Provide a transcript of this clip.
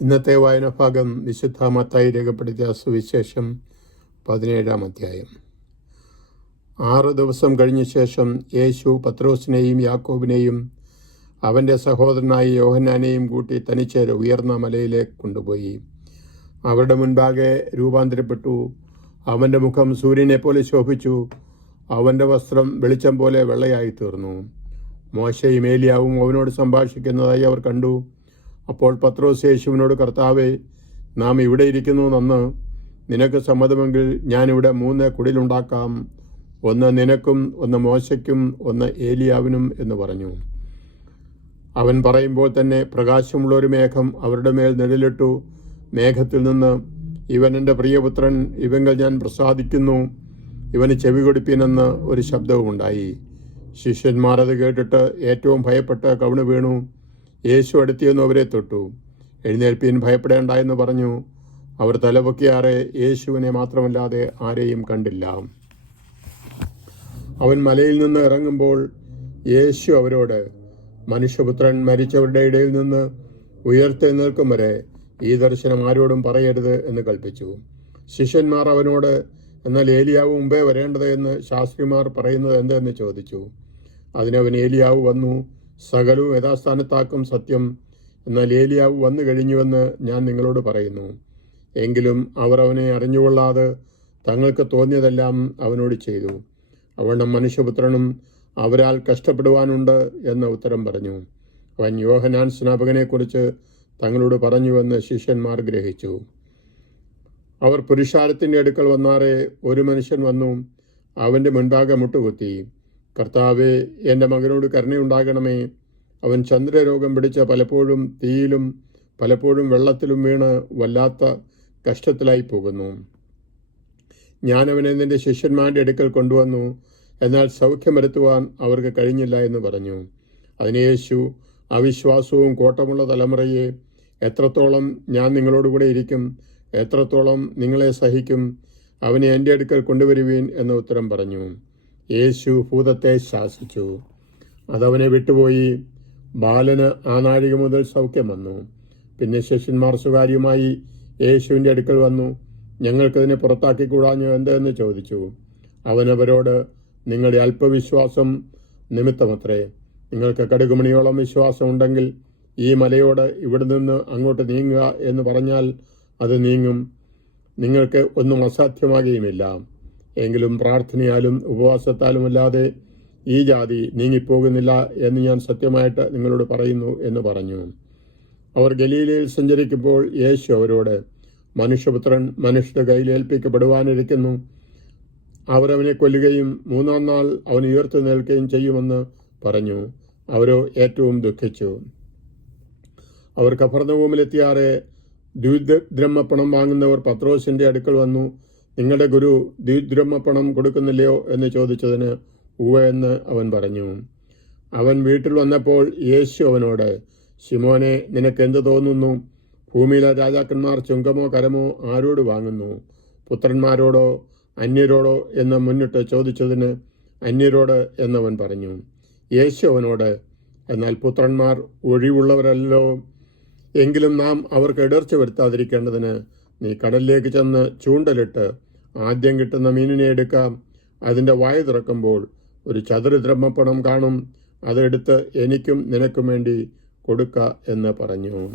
ഇന്നത്തെ വായനഭാഗം വിശുദ്ധ മത്തായി രേഖപ്പെടുത്തിയ സുവിശേഷം പതിനേഴാം അധ്യായം. ആറ് ദിവസം കഴിഞ്ഞ ശേഷം യേശു പത്രോസിനെയും യാക്കോബിനെയും അവന്റെ സഹോദരനായ യോഹന്നാനെയും കൂട്ടി തനിച്ച് ഉയർന്ന മലയിലേക്ക് കൊണ്ടുപോയി. അവരുടെ മുൻപാകെ രൂപാന്തരപ്പെട്ടു. അവന്റെ മുഖം സൂര്യനെ പോലെ ശോഭിച്ചു. അവന്റെ വസ്ത്രം വെളിച്ചം പോലെ വെള്ളയായി തീർന്നു. മോശയും ഏലിയാവും അവനോട് സംഭാഷിക്കുന്നതായി അവർ കണ്ടു. അപ്പോൾ പത്രോസ് യേശുവിനോട് കർത്താവെ നാം ഇവിടെ ഇരിക്കുന്നു. നന്ന് നിനക്ക് സമ്മതമെങ്കിൽ ഞാനിവിടെ മൂന്ന് കുടിലുണ്ടാക്കാം. ഒന്ന് നിനക്കും ഒന്ന് മോശയ്ക്കും ഒന്ന് ഏലിയാവിനും എന്ന് പറഞ്ഞു. അവൻ പറയുമ്പോൾ തന്നെ പ്രകാശമുള്ളൊരു മേഘം അവരുടെ മേൽ നിഴലിട്ടു. മേഘത്തിൽ നിന്ന് ഇവൻ എന്റെ പ്രിയപുത്രൻ ഇവങ്കൽ ഞാൻ പ്രസാദിക്കുന്നു. ഇവന് ചെവി കൊടുപ്പിനെന്ന് ഒരു ശബ്ദവുമുണ്ടായി ശിഷ്യന്മാർ അത് കേട്ടിട്ട് ഏറ്റവും ഭയപ്പെട്ട് കവിണ് വീണു. യേശു അടുത്തിയെന്നു അവരെ തൊട്ടു. എഴുന്നേൽപ്പീൻ ഭയപ്പെടേണ്ട എന്ന് പറഞ്ഞു. അവർ തലപൊക്കിയാറെ യേശുവിനെ മാത്രമല്ലാതെ ആരെയും കണ്ടില്ല. അവൻ മലയിൽ നിന്ന് ഇറങ്ങുമ്പോൾ യേശു അവരോട് മനുഷ്യപുത്രൻ മരിച്ചവരുടെ ഇടയിൽ നിന്ന് ഉയർത്തെഴുന്നേൽക്കും വരെ ഈ ദർശനം ആരോടും പറയരുത് എന്ന് കൽപ്പിച്ചു. ശിഷ്യന്മാർ അവനോട് എന്നാൽ ഏലിയാവ് മുമ്പേ വരേണ്ടത് എന്ന് ശാസ്ത്രിമാർ പറയുന്നത് എന്തെന്ന് ചോദിച്ചു. അതിനവൻ ഏലിയാവ് വന്നു സകലവും യഥാസ്ഥാനത്താക്കും സത്യം. എന്നാൽ ഏലിയാവ് വന്നു കഴിഞ്ഞുവെന്ന് ഞാൻ നിങ്ങളോട് പറയുന്നു. എങ്കിലും അവർ അവനെ അറിഞ്ഞുകൊള്ളാതെ തങ്ങൾക്ക് തോന്നിയതെല്ലാം അവനോട് ചെയ്തു. അവളുടെ മനുഷ്യപുത്രനും അവരാൽ കഷ്ടപ്പെടുവാനുണ്ട് എന്ന ഉത്തരം പറഞ്ഞു. അവൻ യോഹനാൻ സ്നാപകനെക്കുറിച്ച് തങ്ങളോട് പറഞ്ഞുവെന്ന് ശിഷ്യന്മാർ ഗ്രഹിച്ചു. അവർ പുരുഷാരത്തിന്റെ അടുക്കൽ വന്നാറെ ഒരു മനുഷ്യൻ വന്നു അവന്റെ മുൻപാകെ മുട്ടുകുത്തി. കർത്താവെ എന്റെ മകനോട് കരുണയുണ്ടാകണമേ. അവൻ ചന്ദ്രരോഗം പിടിച്ച പലപ്പോഴും തീയിലും പലപ്പോഴും വെള്ളത്തിലും വീണ് വല്ലാത്ത കഷ്ടത്തിലായി പോകുന്നു. ഞാനവനെ നിന്റെ ശിഷ്യന്മാരുടെ അടുക്കൽ കൊണ്ടുവന്നു. എന്നാൽ സൗഖ്യം വരുത്തുവാൻ അവർക്ക് കഴിഞ്ഞില്ല എന്ന് പറഞ്ഞു. അതിന് യേശു അവിശ്വാസവും കോട്ടമുള്ള തലമുറയെ എത്രത്തോളം ഞാൻ നിങ്ങളോടുകൂടെ ഇരിക്കും എത്രത്തോളം നിങ്ങളെ സഹിക്കും അവനെ എന്റെ അടുക്കൽ കൊണ്ടുവരുവീൻ എന്ന ഉത്തരം പറഞ്ഞു. യേശു ഭൂതത്തെ ശാസിച്ചു. അതവനെ വിട്ടുപോയി. ബാലന് ആ നാഴിക മുതൽ സൗഖ്യം വന്നു. പിന്നെ ശിഷ്യന്മാർ സ്വകാര്യമായി യേശുവിന്റെ അടുക്കൽ വന്നു. ഞങ്ങൾക്കതിനെ പുറത്താക്കി കൂടാഞ്ഞു എന്തെന്ന് ചോദിച്ചു. അവനവരോട് നിങ്ങളുടെ അല്പവിശ്വാസം നിമിത്തമത്രേ. നിങ്ങൾക്ക് കടുകുമണിയോളം വിശ്വാസം ഉണ്ടെങ്കിൽ ഈ മലയോട് ഇവിടെ നിന്ന് അങ്ങോട്ട് നീങ്ങുക എന്ന് പറഞ്ഞാൽ അത് നീങ്ങും. നിങ്ങൾക്ക് ഒന്നും അസാധ്യമാകുകയുമില്ല. എങ്കിലും പ്രാർത്ഥനയാലും ഉപവാസത്താലും അല്ലാതെ ഈ ജാതി നീങ്ങിപ്പോകുന്നില്ല എന്ന് ഞാൻ സത്യമായിട്ട് നിങ്ങളോട് പറയുന്നു എന്ന് പറഞ്ഞു. അവർ ഗലീലയിൽ സഞ്ചരിക്കുമ്പോൾ യേശു അവരോട് മനുഷ്യപുത്രൻ മനുഷ്യരുടെ കയ്യിൽ ഏൽപ്പിക്കപ്പെടുവാനിരിക്കുന്നു. അവരവനെ കൊല്ലുകയും മൂന്നാം നാൾ അവൻ ഉയർത്തു നിൽക്കുകയും ചെയ്യുമെന്ന് പറഞ്ഞു. അവരോ ഏറ്റവും ദുഃഖിച്ചു. അവർ കഫർണഭൂമിലെത്തിയാറെ ദ്വിദ്രഹ്മപ്പണം വാങ്ങുന്നവർ പത്രോസിന്റെ അടുക്കൽ വന്നു. നിങ്ങളുടെ ഗുരു ദ്വിദ്രഹ്മപ്പണം കൊടുക്കുന്നില്ലയോ എന്ന് ചോദിച്ചതിന് ഉവ എന്ന് അവൻ പറഞ്ഞു. അവൻ വീട്ടിൽ വന്നപ്പോൾ യേശു അവനോട് ശിമോനെ നിനക്ക് എന്ത് തോന്നുന്നു? ഭൂമിയിലെ രാജാക്കന്മാർ ചുങ്കമോ കരമോ ആരോട് വാങ്ങുന്നു? പുത്രന്മാരോടോ അന്യരോടോ? എന്ന് മുന്നിട്ട് ചോദിച്ചതിന് അന്യരോട് എന്നവൻ പറഞ്ഞു. യേശു അവനോട് എന്നാൽ പുത്രന്മാർ ഒഴിവുള്ളവരല്ലോ. എങ്കിലും നാം അവർക്ക് ഇടർച്ച വരുത്താതിരിക്കേണ്ടതിന് നീ കടലിലേക്ക് ചെന്ന് ചൂണ്ടലിട്ട് ആദ്യം കിട്ടുന്ന മീനിനെ എടുക്കാം. അതിന്റെ വായ തുറക്കുമ്പോൾ ഒരു ചതുരദ്രഹ്മപ്പണം കാണും. അതെടുത്ത് എനിക്കും നിനക്കും വേണ്ടി കൊടുക്ക എന്ന് പറഞ്ഞു.